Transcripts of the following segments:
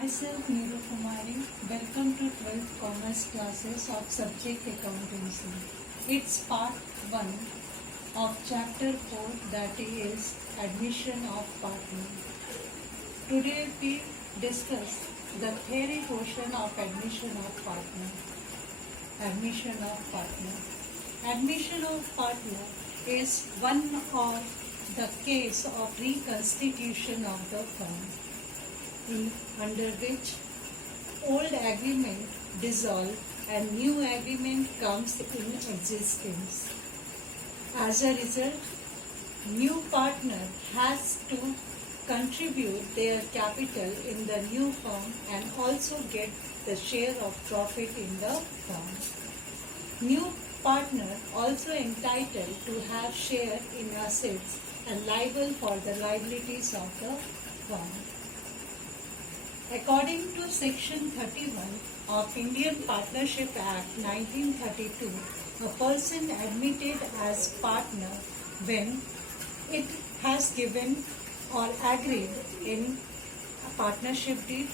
Myself Neeru Kumari. Welcome to 12th Commerce classes of subject accountancy. It's part 1 of chapter 4, that is admission of partner. Today we discuss the theory portion of admission of partner. Admission of partner. Admission of partner is one of the case of reconstitution of the firm, under which old agreement dissolve and new agreement comes in existence. As a result, new partner has to contribute their capital in the new firm and also get the share of profit in the firm. New partner also entitled to have share in assets and liable for the liabilities of the firm. According to Section 31 of Indian Partnership Act 1932, a person admitted as partner when it has given or agreed in a partnership deed,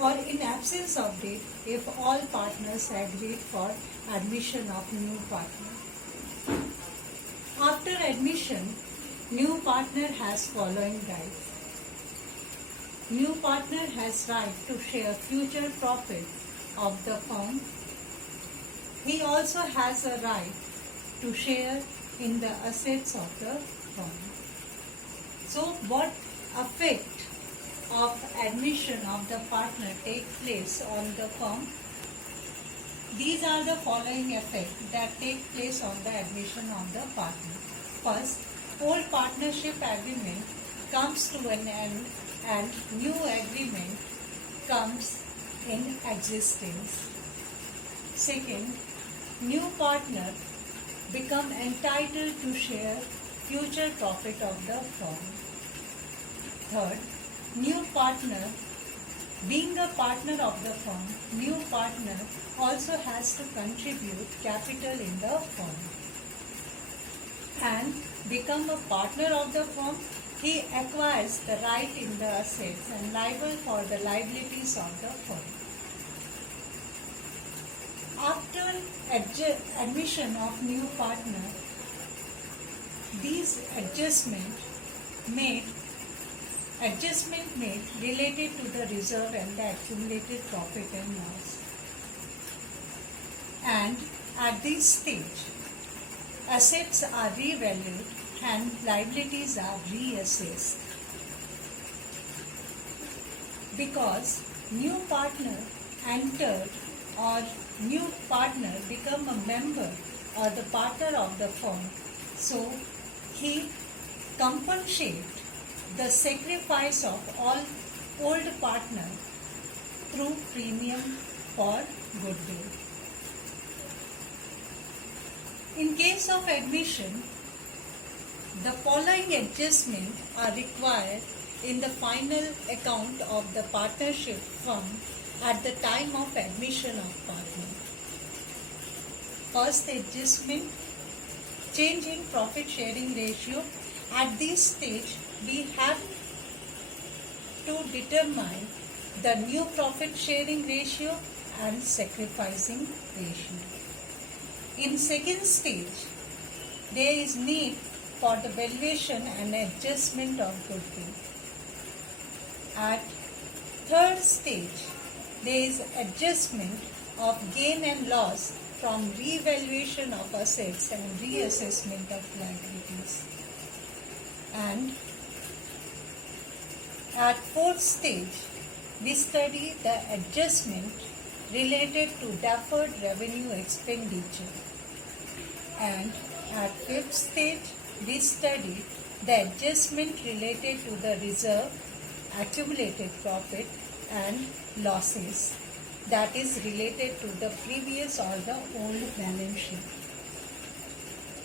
or in absence of deed if all partners agreed for admission of new partner. After admission, new partner has following rights. New partner has right to share future profits of the firm. He also has a right to share in the assets of the firm. So what effect of admission of the partner take place on the firm? These are the following effects that take place on the admission of the partner. First, old partnership agreement comes to an end and new agreement comes in existence. Second, new partner become entitled to share future profit of the firm. Third, new partner, being a partner of the firm, new partner also has to contribute capital in the firm and become a partner of the firm. He acquires the right in the assets and liable for the liabilities of the firm. After admission of new partner, these adjustment made related to the reserve and the accumulated profit and loss. And at this stage, assets are revalued and liabilities are reassessed. Because new partner entered or new partner become a member or the partner of the firm, so he compensates the sacrifice of all old partner through premium for goodwill. In case of admission, the following adjustments are required in the final account of the partnership firm at the time of admission of partner. First adjustment, change in profit sharing ratio. At this stage, we have to determine the new profit sharing ratio and sacrificing ratio. In second stage, there is need for the valuation and adjustment of goodwill. At third stage, there is adjustment of gain and loss from revaluation of assets and reassessment of liabilities. And at fourth stage, we study the adjustment related to deferred revenue expenditure. And at fifth stage, we study the adjustment related to the reserve, accumulated profit and losses, that is related to the previous or the old balance sheet.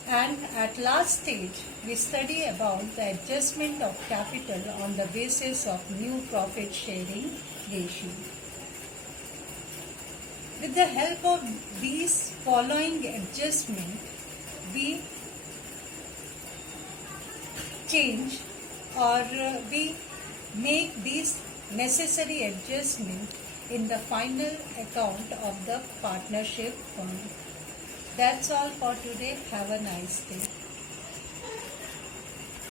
And at last stage, we study about the adjustment of capital on the basis of new profit sharing ratio. With the help of these following adjustments, we change or we make these necessary adjustment in the final account of the partnership fund. That's all for today. Have a nice day.